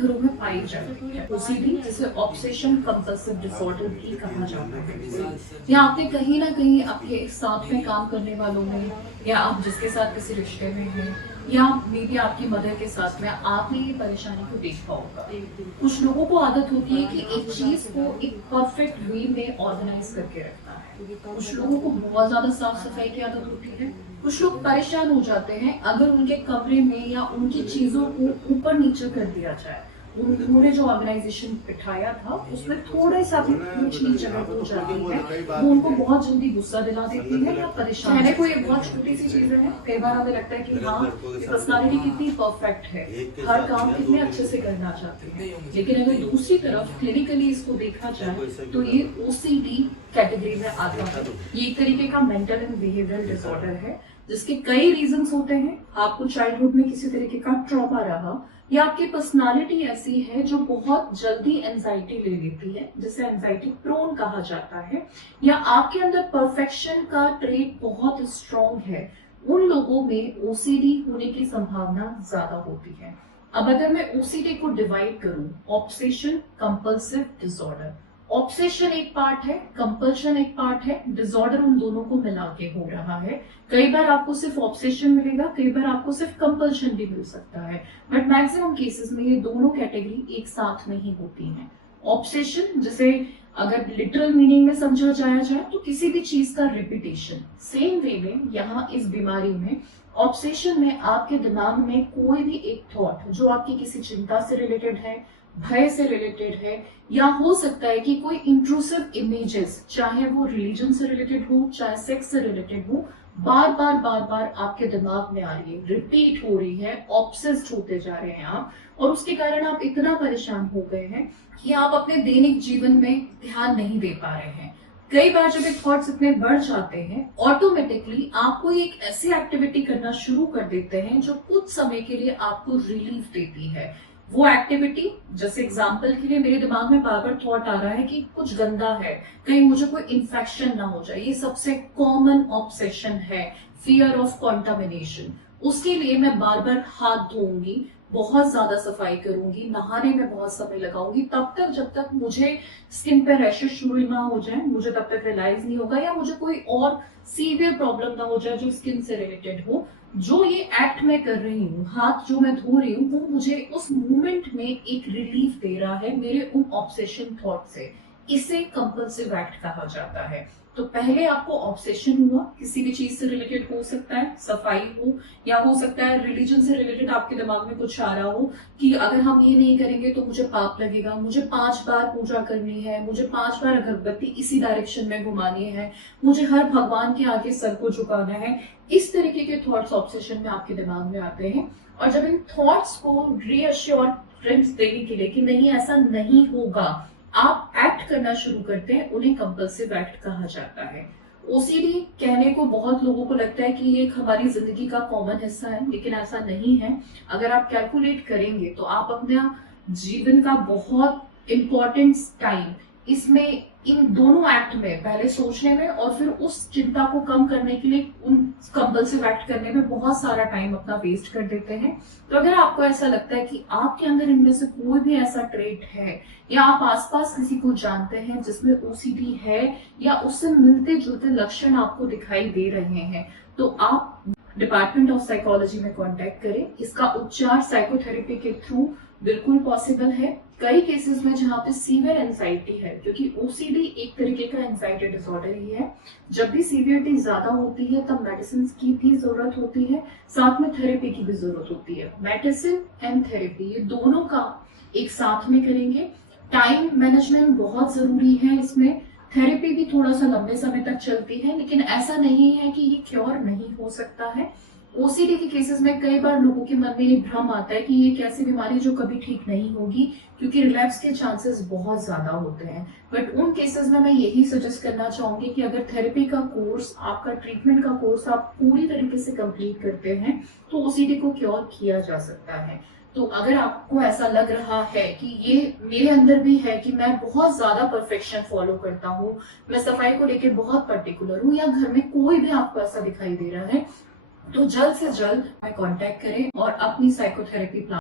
घरों में पाई जाती है। ओसीडी जिसे ऑब्सेशन कंपल्सिव डिसऑर्डर भी कहा जाता है। या आपने कहीं ना कहीं आपके साथ में काम करने वालों में, या आप जिसके साथ किसी रिश्ते में हैं, या मे बी आपकी मदर के साथ में आपने ये परेशानी को देखा होगा। कुछ लोगों को आदत होती है कि एक चीज को एक परफेक्ट वे में ऑर्गेनाइज करके रखना है। कुछ लोगों को बहुत ज्यादा साफ सफाई की आदत होती है। कुछ लोग परेशान हो जाते हैं अगर उनके कमरे में या उनकी चीजों को ऊपर नीचे कर दिया जाए। उन्होंने जो ऑर्गेनाइजेशन बिठाया था उसमें थोड़े सा भी ऊंच नीच अगर हो जाती है वो उनको बहुत जल्दी गुस्सा दिला देती है या परेशान। कहने को ये बहुत छोटी सी चीजें हैं, कई बार हमें लगता है कि हाँ पर्सनालिटी कितनी परफेक्ट है, हर काम कितने अच्छे से करना चाहती है, लेकिन अगर दूसरी तरफ क्लिनिकली इसको देखा जाए तो ये ओसीडी कैटेगरी में आता है। ये एक तरीके का मेंटल एंड बिहेवियरल डिसऑर्डर है जिसके कई रीजंस होते हैं। आपको चाइल्डहुड में किसी तरीके का ट्रॉमा रहा, या आपकी पर्सनालिटी ऐसी है जो बहुत जल्दी एंजाइटी ले लेती है, जिसे एंजाइटी प्रोन कहा जाता है, या आपके अंदर परफेक्शन का ट्रेट बहुत स्ट्रॉन्ग है, उन लोगों में ओसीडी होने की संभावना ज्यादा होती है। अब अगर मैं ओसीडी को डिवाइड करूं, ऑब्सेशन कंपल्सिव डिसऑर्डर, ऑब्सेशन एक पार्ट है, कंपल्शन एक पार्ट है, डिसऑर्डर उन दोनों को मिला के हो रहा है। कई बार आपको सिर्फ ऑब्सेशन मिलेगा, कई बार आपको सिर्फ कंपल्शन भी मिल सकता है, बट मैक्सिमम केसेस में ये दोनों कैटेगरी एक साथ में ही होती हैं। ऑब्सेशन जिसे अगर लिटरल मीनिंग में समझा जाए तो किसी भी चीज का रिपीटेशन। सेम वे में यहाँ इस बीमारी में ऑब्सेशन में आपके दिमाग में कोई भी एक थॉट जो आपकी किसी चिंता से रिलेटेड है, भय से रिलेटेड है, या हो सकता है कि कोई इंट्रूसिव इमेजेस, चाहे वो रिलीजन से रिलेटेड हो, चाहे सेक्स से रिलेटेड हो, बार बार आपके दिमाग में आ रही है, रिपीट हो रही है, ऑब्सेस्ड होते जा रहे हैं आप, और उसके कारण आप इतना परेशान हो गए हैं कि आप अपने दैनिक जीवन में ध्यान नहीं दे पा रहे हैं। कई बार जब ये थॉट्स इतने बढ़ जाते हैं, ऑटोमेटिकली आपको एक ऐसी एक्टिविटी करना शुरू कर देते हैं जो कुछ समय के लिए आपको रिलीफ देती है। वो एक्टिविटी, जैसे एग्जांपल के लिए मेरे दिमाग में बार बार थॉट आ रहा है कि कुछ गंदा है, कहीं मुझे कोई इन्फेक्शन ना हो जाए। ये सबसे कॉमन ऑब्सेशन है, फियर ऑफ कॉन्टामिनेशन। उसके लिए मैं बार बार हाथ धोऊंगी, बहुत ज्यादा सफाई करूंगी, नहाने में बहुत समय लगाऊंगी, तब तक जब तक मुझे स्किन पे रैशेस शुरू ना हो जाए, मुझे तब तक रियलाइज नहीं होगा, या मुझे कोई और सीवियर प्रॉब्लम ना हो जाए जो स्किन से रिलेटेड हो। जो ये एक्ट मैं कर रही हूँ, हाथ जो मैं धो रही हूँ, वो मुझे उस मोमेंट में एक रिलीफ दे रहा है मेरे उन ऑब्सेशन थॉट से। इसे कंपल्सिव एक्ट कहा जाता है। तो पहले आपको ऑब्सेशन हुआ, किसी भी चीज से रिलेटेड हो सकता है, सफाई हो, या हो सकता है रिलीजन से रिलेटेड आपके दिमाग में कुछ आ रहा हो कि अगर हम ये नहीं करेंगे तो मुझे पाप लगेगा, मुझे 5 बार पूजा करनी है, मुझे 5 बार अगरबत्ती इसी डायरेक्शन में घुमानी है, मुझे हर भगवान के आगे सर को झुकाना है। इस तरीके के थॉट्स ऑब्सेशन में आपके दिमाग में आते हैं, और जब इन थॉट्स को रीअश्योरेंस देने के लिए कि नहीं ऐसा नहीं होगा, आप एक्ट करना शुरू करते हैं, उन्हें कंपल्सिव एक्ट कहा जाता है। ओसीडी कहने को बहुत लोगों को लगता है कि ये हमारी जिंदगी का कॉमन हिस्सा है, लेकिन ऐसा नहीं है। अगर आप कैलकुलेट करेंगे तो आप अपना जीवन का बहुत इंपॉर्टेंट टाइम इसमें, इन दोनों एक्ट में, पहले सोचने में और फिर उस चिंता को कम करने के लिए उन कंपल्सिव एक्ट करने में बहुत सारा टाइम अपना वेस्ट कर देते हैं। तो अगर आपको ऐसा लगता है कि आपके अंदर इनमें से कोई भी ऐसा ट्रेट है, या आप आसपास किसी को जानते हैं जिसमें ओसीडी है, या उससे मिलते जुलते लक्षण आपको दिखाई दे रहे हैं, तो आप डिपार्टमेंट ऑफ साइकोलॉजी में कांटेक्ट करें। इसका उपचार साइकोथेरेपी के थ्रू बिल्कुल पॉसिबल है। कई केसेस में जहाँ पे सीवियर एंजाइटी है, क्योंकि ओसीडी एक तरीके का एंजाइटी डिसऑर्डर ही है, जब भी सीवियरिटी ज्यादा होती है तब मेडिसिन की भी जरूरत होती है, साथ में थेरेपी की भी जरूरत होती है। मेडिसिन एंड थेरेपी ये दोनों का एक साथ में करेंगे। टाइम मैनेजमेंट बहुत जरूरी है इसमें। थेरेपी भी थोड़ा सा लंबे समय तक चलती है, लेकिन ऐसा नहीं है कि ये क्योर नहीं हो सकता है। ओसीडी के केसेस में कई बार लोगों के मन में ये भ्रम आता है कि ये एक ऐसी बीमारी जो कभी ठीक नहीं होगी, क्योंकि रिलैप्स के चांसेस बहुत ज्यादा होते हैं। बट उन केसेस में मैं यही सजेस्ट करना चाहूंगी कि अगर थेरेपी का कोर्स, आपका ट्रीटमेंट का कोर्स आप पूरी तरीके से कंप्लीट करते हैं तो ओसीडी को क्योर किया जा सकता है। तो अगर आपको ऐसा लग रहा है कि ये मेरे अंदर भी है कि मैं बहुत ज्यादा परफेक्शन फॉलो करता हूँ, मैं सफाई को लेकर बहुत पर्टिकुलर हूँ, या घर में कोई भी आपको ऐसा दिखाई दे रहा है, तो जल्द से जल्द कांटेक्ट करें और अपनी साइकोथेरेपी प्लान